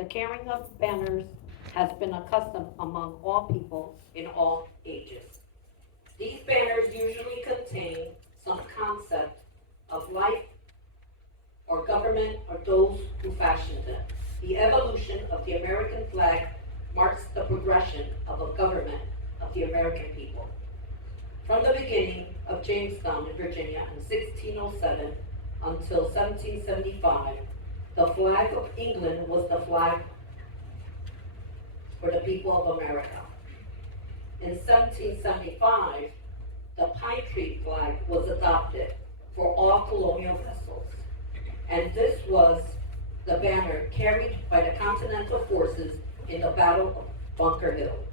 The carrying of banners has been a custom among all people in all ages. These banners usually contain some concept of life or government or those who fashioned them. The evolution of the American flag marks the progression of a government of the American people. From the beginning of Jamestown in Virginia in 1607 until 1775, the flag of England was the flag for the people of America. In 1775, the pine tree flag was adopted for all colonial vessels, and this was the banner carried by the Continental forces in the Battle of Bunker Hill.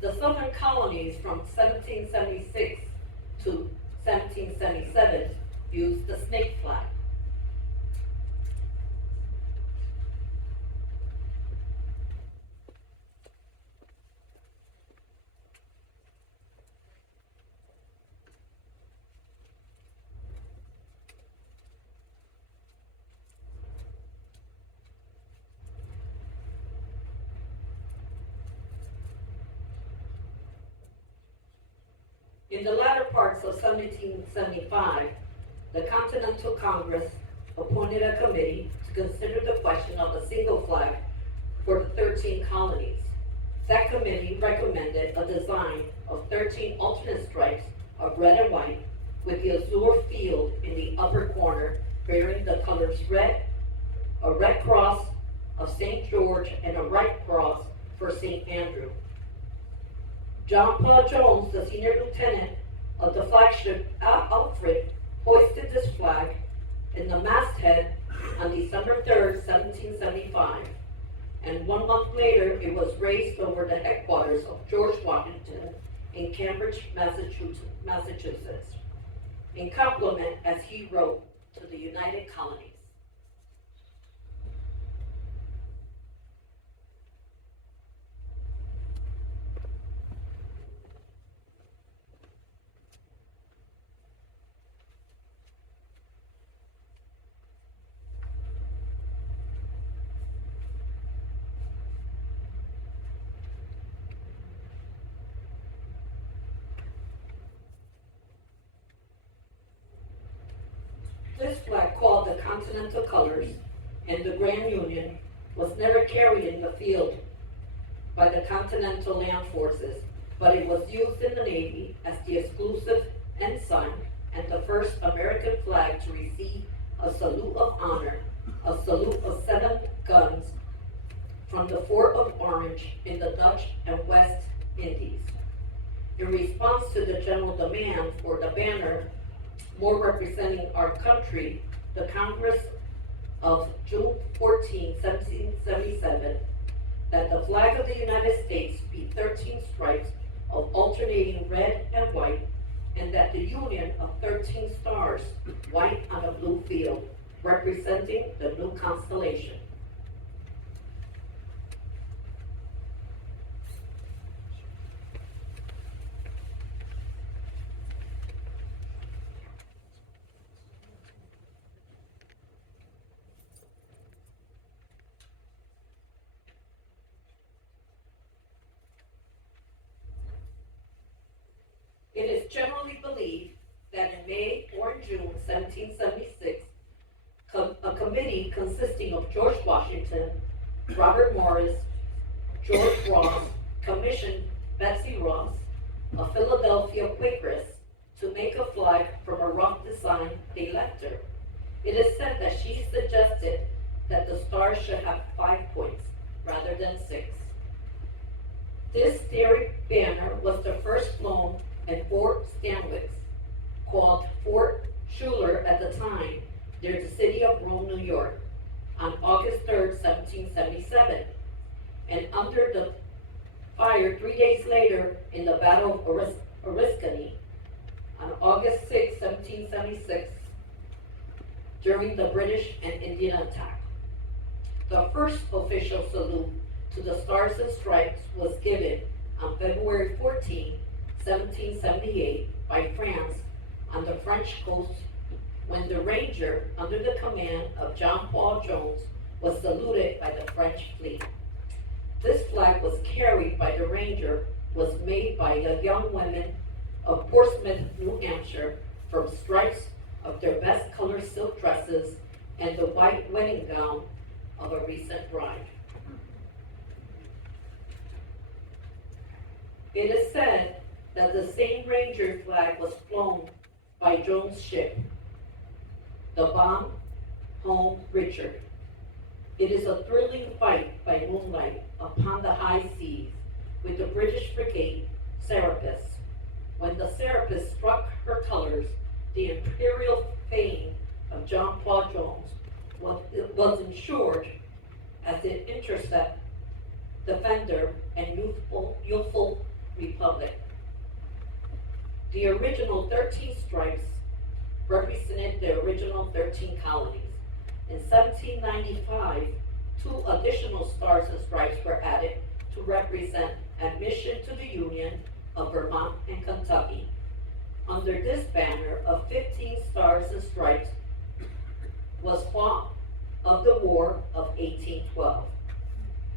The Southern colonies from 1776 to 1777 used the snake flag. In the latter parts of 1775, the Continental Congress appointed a committee to consider the question of a single flag for the 13 colonies. That committee recommended a design of 13 alternate stripes of red and white with the azure field in the upper corner bearing the colors red, a red cross of St. George, and a white cross for St. Andrew. John Paul Jones, the senior lieutenant of the flagship Alfred, hoisted this flag in the masthead on December 3rd, 1775, and 1 month later it was raised over the headquarters of George Washington in Cambridge, Massachusetts, in compliment, as he wrote, to the United Colonies. This flag, called the Continental Colors and the Grand Union, was never carried in the field by the Continental Land Forces, but it was used in the Navy as the exclusive ensign and the first American flag to receive a salute of honor, a salute of 7 guns from the Fort of Orange in the Dutch and West Indies. In response to the general demand for the banner more representing our country, the Congress of June 14, 1777, that the flag of the United States be 13 stripes of alternating red and white, and that the union of 13 stars, white on a blue field, representing the new constellation. It is generally believed that in May or June 1776, a committee consisting of George Washington, Robert Morris, George Ross, commissioned Betsy Ross, a Philadelphia Quakeress, to make a flag from a rough design they left her. It is said that she suggested that the stars should have 5 points rather than 6. This steric banner was the first flown at Fort Stanwix, called Fort Schuyler at the time, near the city of Rome, New York, on August 3rd, 1777, and under the fire 3 days later in the Battle of Oriskany on August 6, 1776, during the British and Indian attack. The first official salute to the Stars and Stripes was given on February 14, 1778 by France on the French coast when the Ranger, under the command of John Paul Jones, was saluted by the French fleet. This flag was carried by the Ranger was made by the young women of Portsmouth, New Hampshire, from stripes of their best colored silk dresses and the white wedding gown of a recent bride. It is said that the same Ranger flag was flown by Jones' ship, the Bon Homme Richard. It is a thrilling fight by moonlight upon the high seas with the British frigate Serapis. When the Serapis struck her colors, the imperial fame of John Paul Jones was ensured as an intercept, defender, and youthful republic. The original 13 stripes represented the original 13 colonies. In 1795, 2 additional stars and stripes were added to represent admission to the Union of Vermont and Kentucky. Under this banner of 15 stars and stripes was fought of the War of 1812.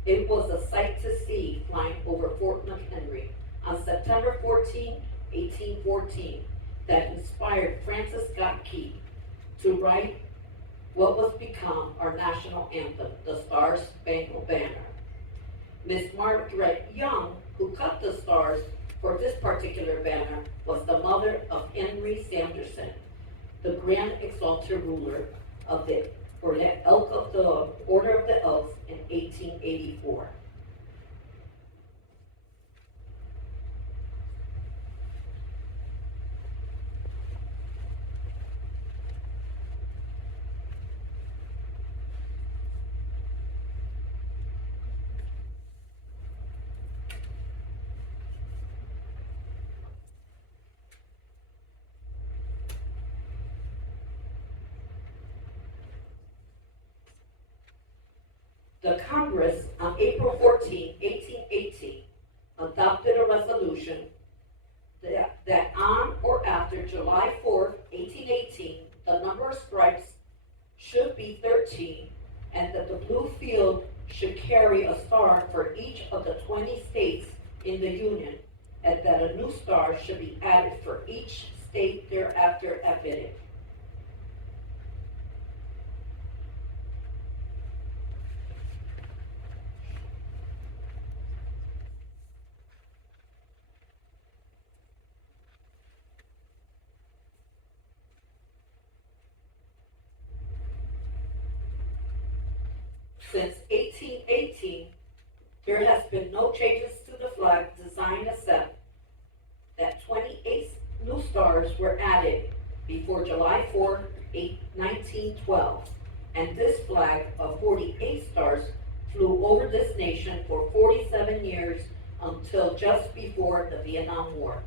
It was a sight to see flying over Fort McHenry on September 14, 1814, that inspired Francis Scott Key to write what was become our national anthem, the Star Spangled Banner. Miss Margaret Young, who cut the stars for this particular banner, was the mother of Henry Sanderson, the Grand Exalted Ruler of the Order of the Elks in 1884. The Congress on April 14, 1818, adopted a resolution that on or after July 4, 1818, the number of stripes should be 13, and that the blue field should carry a star for each of the 20 states in the Union, and that a new star should be added for each state thereafter admitted. Since 1818, there has been no changes to the flag design except that 28 new stars were added before July 4, 1912, and this flag of 48 stars flew over this nation for 47 years until just before the Vietnam War.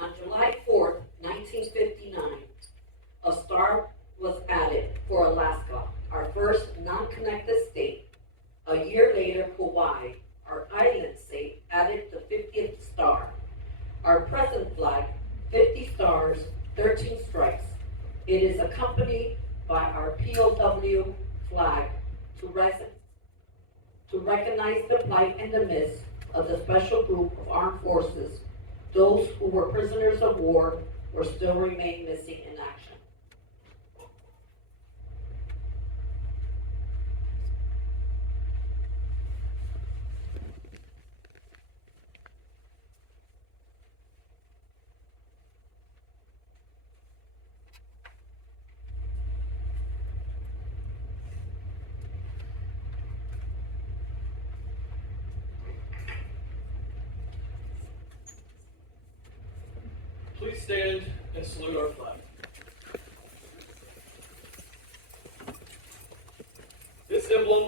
On July 4th, 1959, a star was added for Alaska, our first non-connected state. A year later, Hawaii, our island state, added the 50th star. Our present flag, 50 stars, 13 stripes. It is accompanied by our POW flag to recognize the plight and the miss of the special group of armed forces. Those who were prisoners of war or still remain missing in action. Please stand and salute our flag. This emblem